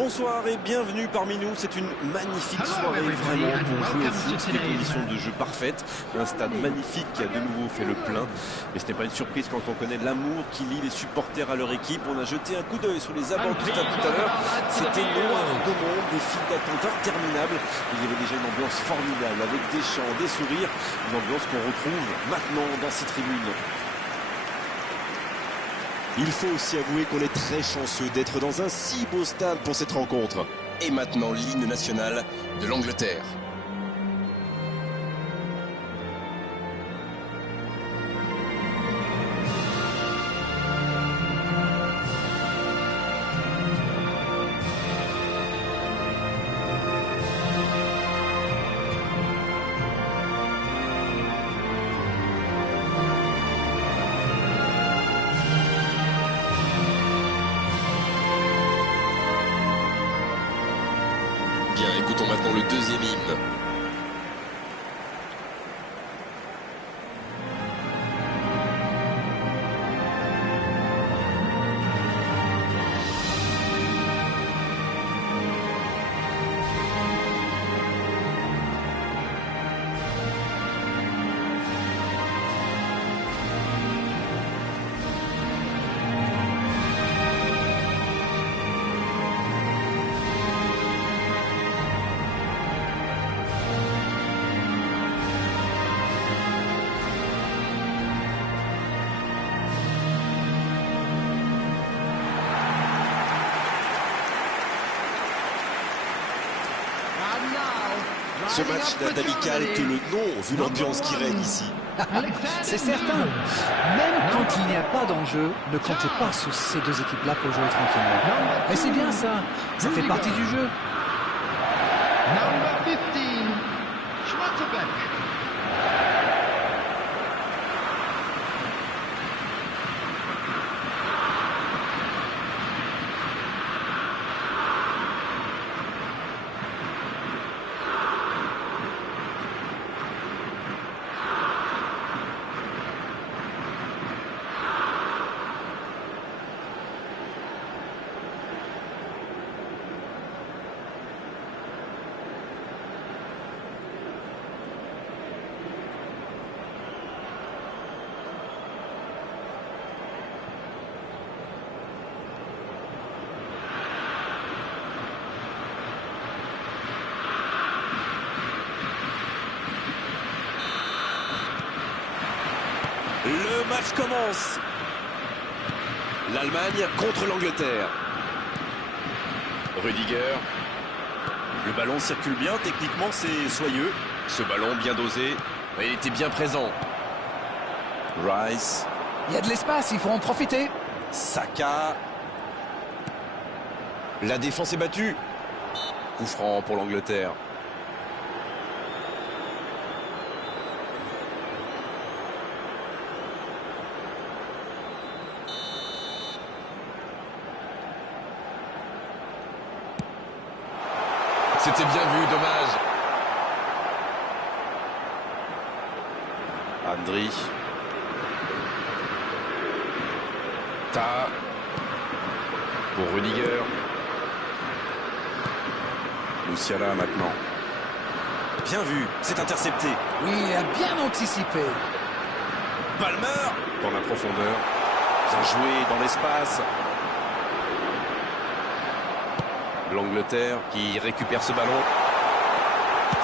Bonsoir et bienvenue parmi nous. C'est une magnifique soirée vraiment pour jouer au foot. Des conditions de jeu parfaites. Un stade magnifique qui a de nouveau fait le plein. Mais ce n'est pas une surprise quand on connaît l'amour qui lie les supporters à leur équipe. On a jeté un coup d'œil sur les abords du stade tout à l'heure. C'était noir de monde, des files d'attente interminables. Il y avait déjà une ambiance formidable avec des chants, des sourires. Une ambiance qu'on retrouve maintenant dans ces tribunes. Il faut aussi avouer qu'on est très chanceux d'être dans un si beau stade pour cette rencontre. Et maintenant, l'hymne national de l'Angleterre. Bien, écoutons maintenant le deuxième hymne. Ce match n'a d'amical que le nom, vu l'ambiance qui règne ici. C'est certain. Même quand il n'y a pas d'enjeu, ne comptez pas sur ces deux équipes-là pour jouer tranquillement. Et c'est bien ça. Ça fait partie du jeu. Number 15, Schmatterbeck. Le match commence. L'Allemagne contre l'Angleterre. Rudiger. Le ballon circule bien, techniquement c'est soyeux. Ce ballon bien dosé. Il était bien présent. Rice. Il y a de l'espace, il faut en profiter. Saka. La défense est battue. Coup franc pour l'Angleterre. C'était bien vu, dommage. Andri. Ta. Pour Rudiger. Musiala maintenant. Bien vu, c'est intercepté. Oui, il a bien anticipé. Palmer dans la profondeur. Bien joué dans l'espace. L'Angleterre qui récupère ce ballon.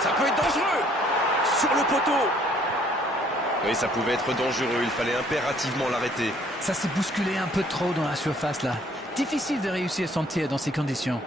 Ça peut être dangereux. Sur le poteau. Oui, ça pouvait être dangereux. Il fallait impérativement l'arrêter. Ça s'est bousculé un peu trop dans la surface là. Difficile de réussir son tir dans ces conditions.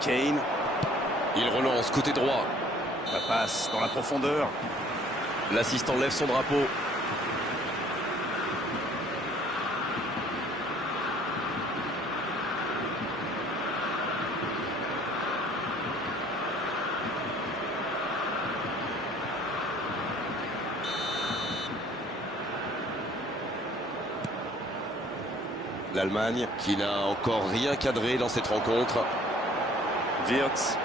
Kane. Il relance côté droit. La passe dans la profondeur. L'assistant lève son drapeau. L'Allemagne qui n'a encore rien cadré dans cette rencontre. Wirtz.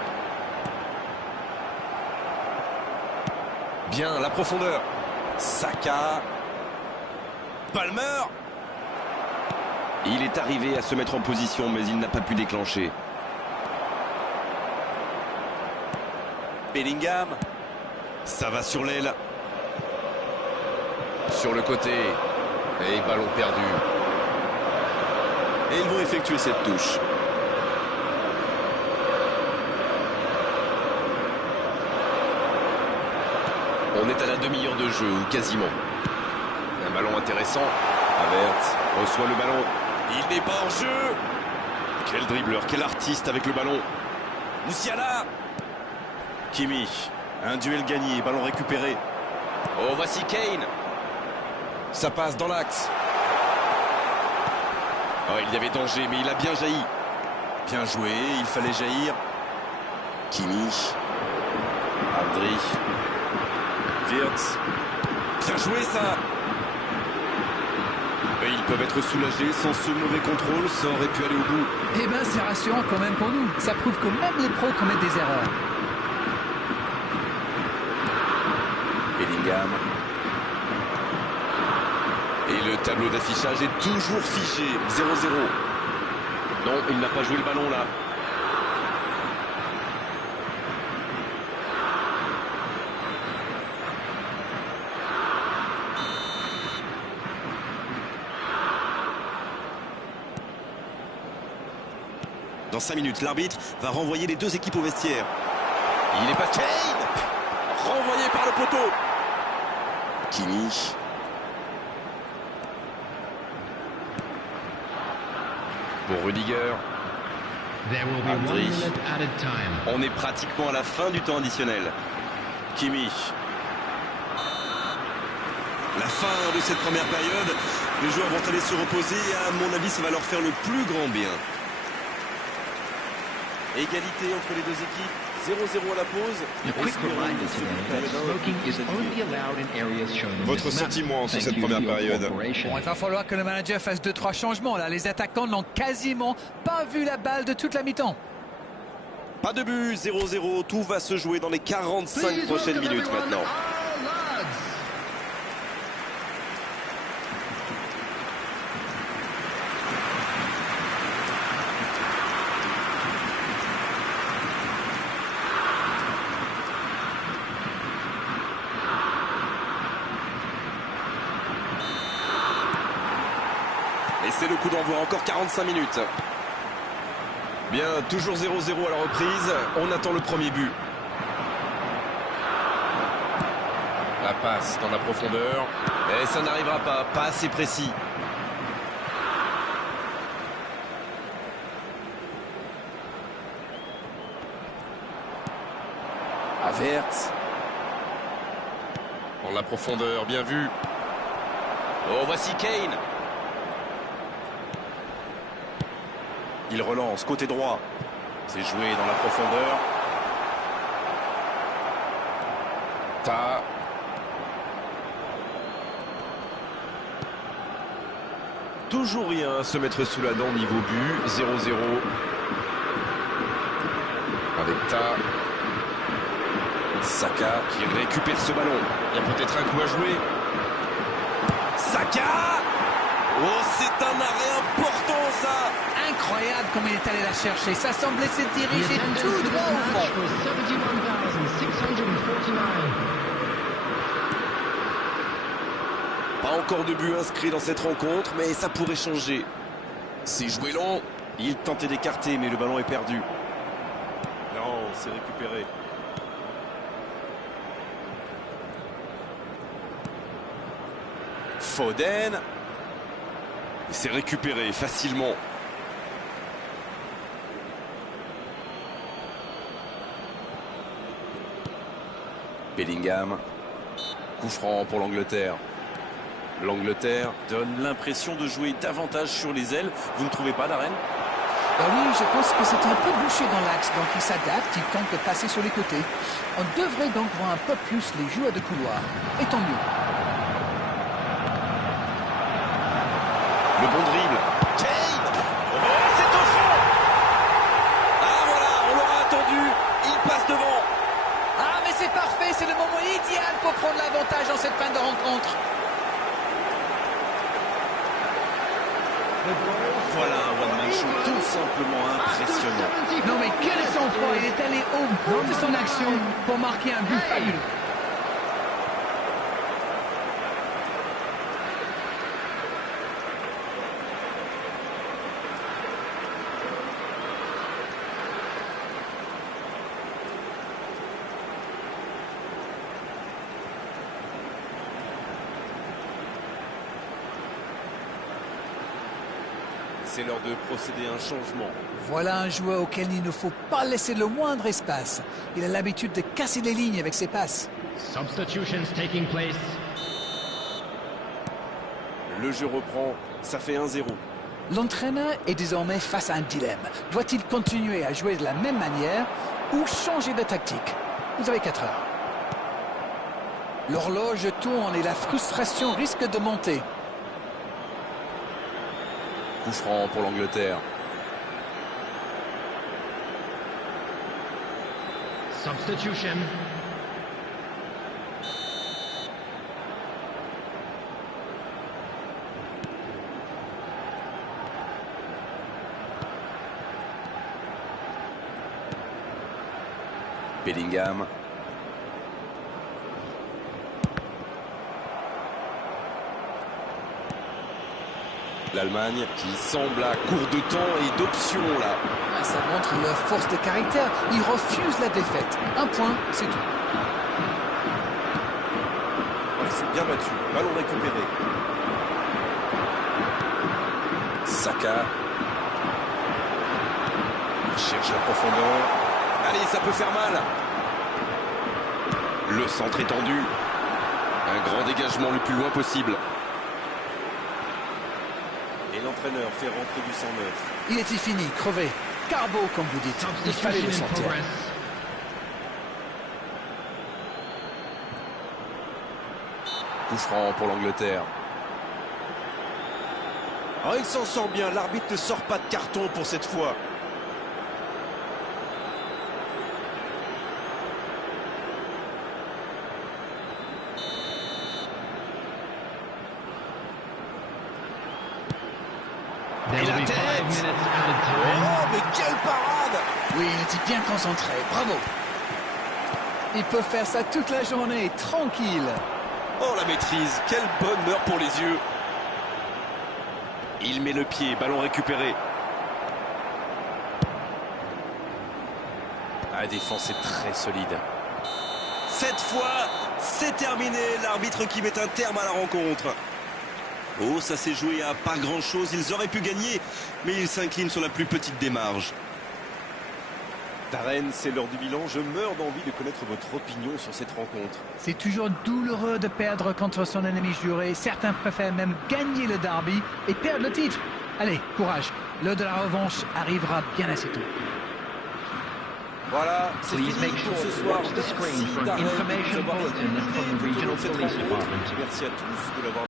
Bien, la profondeur. Saka. Palmer. Il est arrivé à se mettre en position, mais il n'a pas pu déclencher. Bellingham. Ça va sur l'aile. Sur le côté. Et ballon perdu. Et ils vont effectuer cette touche. On est à la demi-heure de jeu, ou quasiment. Un ballon intéressant. Havertz reçoit le ballon. Il n'est pas hors jeu. Quel dribbleur, quel artiste avec le ballon. Musiala. Kimmich. Un duel gagné, ballon récupéré. Oh, voici Kane. Ça passe dans l'axe. Oh, il y avait danger, mais il a bien jailli. Bien joué, il fallait jaillir. Kimmich. Adri. Wirtz. Bien joué, ça. Et ils peuvent être soulagés. Sans ce mauvais contrôle, ça aurait pu aller au bout. Eh ben, c'est rassurant quand même pour nous. Ça prouve que même les pros commettent des erreurs. Bellingham. Et le tableau d'affichage est toujours figé. 0-0. Non, il n'a pas joué le ballon là. Dans 5 minutes, l'arbitre va renvoyer les deux équipes au vestiaire. Il est pas Kane. Renvoyé par le poteau. Kimmich. Pour Rudiger. Adri. On est pratiquement à la fin du temps additionnel. Kimmich. La fin de cette première période. Les joueurs vont aller se reposer et à mon avis, ça va leur faire le plus grand bien. Égalité entre les deux équipes. 0-0 à la pause. Votre sentiment sur cette première période? Bon, il va falloir que le manager fasse 2-3 changements. Là, les attaquants n'ont quasiment pas vu la balle de toute la mi-temps. Pas de but, 0-0. Tout va se jouer dans les 45 prochaines minutes maintenant. Et c'est le coup d'envoi, encore 45 minutes. Bien, toujours 0-0 à la reprise. On attend le premier but. La passe dans la profondeur. Et ça n'arrivera pas assez précis. Havertz. Dans la profondeur, bien vu. Oh, voici Kane. Il relance, côté droit. C'est joué dans la profondeur. Ta. Toujours rien à se mettre sous la dent niveau but. 0-0. Avec Ta. Saka qui récupère ce ballon. Il y a peut-être un coup à jouer. Saka. Oh, c'est un arrêt important, ça. Incroyable comme il est allé la chercher. Ça semblait se diriger tout droit au fond. Pas encore de but inscrit dans cette rencontre, mais ça pourrait changer. C'est joué long. Il tentait d'écarter, mais le ballon est perdu. Non, c'est récupéré. Foden. C'est récupéré facilement. Bellingham. Coup franc pour l'Angleterre. L'Angleterre donne l'impression de jouer davantage sur les ailes. Vous ne trouvez pas, Darren? Ben oui, je pense que c'est un peu bouché dans l'axe, donc il s'adapte, il tente de passer sur les côtés. On devrait donc voir un peu plus les joueurs de couloir. Et tant mieux. Le bon dribble. Kane. Oh, c'est au fond. Ah voilà, on l'aura attendu. Il passe devant. Ah, mais c'est parfait, c'est le moment idéal pour prendre l'avantage en cette fin de rencontre. Voilà un one-man show tout simplement impressionnant. Non mais quel sang-froid, il est allé au bout de son action pour marquer un but fabuleux. C'est l'heure de procéder à un changement. Voilà un joueur auquel il ne faut pas laisser le moindre espace. Il a l'habitude de casser les lignes avec ses passes. Substitutions taking place. Le jeu reprend, ça fait 1-0. L'entraîneur est désormais face à un dilemme. Doit-il continuer à jouer de la même manière ou changer de tactique? Vous avez 4 heures. L'horloge tourne et la frustration risque de monter. Coup franc pour l'Angleterre. Substitution. Bellingham. L'Allemagne qui semble à court de temps et d'options là. Ça montre leur force de caractère. Ils refusent la défaite. Un point, c'est tout. Ouais, c'est bien battu. Ballon récupéré. Saka. Il cherche la profondeur. Allez, ça peut faire mal. Le centre est tendu. Un grand dégagement le plus loin possible. Et l'entraîneur fait rentrer du sang neuf. Il était fini, crevé. Carbo, comme vous dites. Il fallait le Substitution in sortir. progress. Coup franc pour l'Angleterre. Ah, il s'en sort bien. L'arbitre ne sort pas de carton pour cette fois. There will be 5 minutes added time. Oh, mais quelle parade! Oui, il était bien concentré. Bravo. Il peut faire ça toute la journée, tranquille. Oh la maîtrise, quel bonheur pour les yeux. Il met le pied, ballon récupéré. La défense est très solide. Cette fois, c'est terminé. L'arbitre qui met un terme à la rencontre. Oh, ça s'est joué à pas grand-chose. Ils auraient pu gagner, mais ils s'inclinent sur la plus petite des marges. Darren, c'est l'heure du bilan. Je meurs d'envie de connaître votre opinion sur cette rencontre. C'est toujours douloureux de perdre contre son ennemi juré. Certains préfèrent même gagner le derby et perdre le titre. Allez, courage. L'heure de la revanche arrivera bien assez tôt. Voilà, c'est Please fini make pour sure ce to soir. watch the screen Merci for an Darren de nous information avoir bulletin from the illuminés tout au long Regional de cette Police rencontre. Department. Merci à tous de l'avoir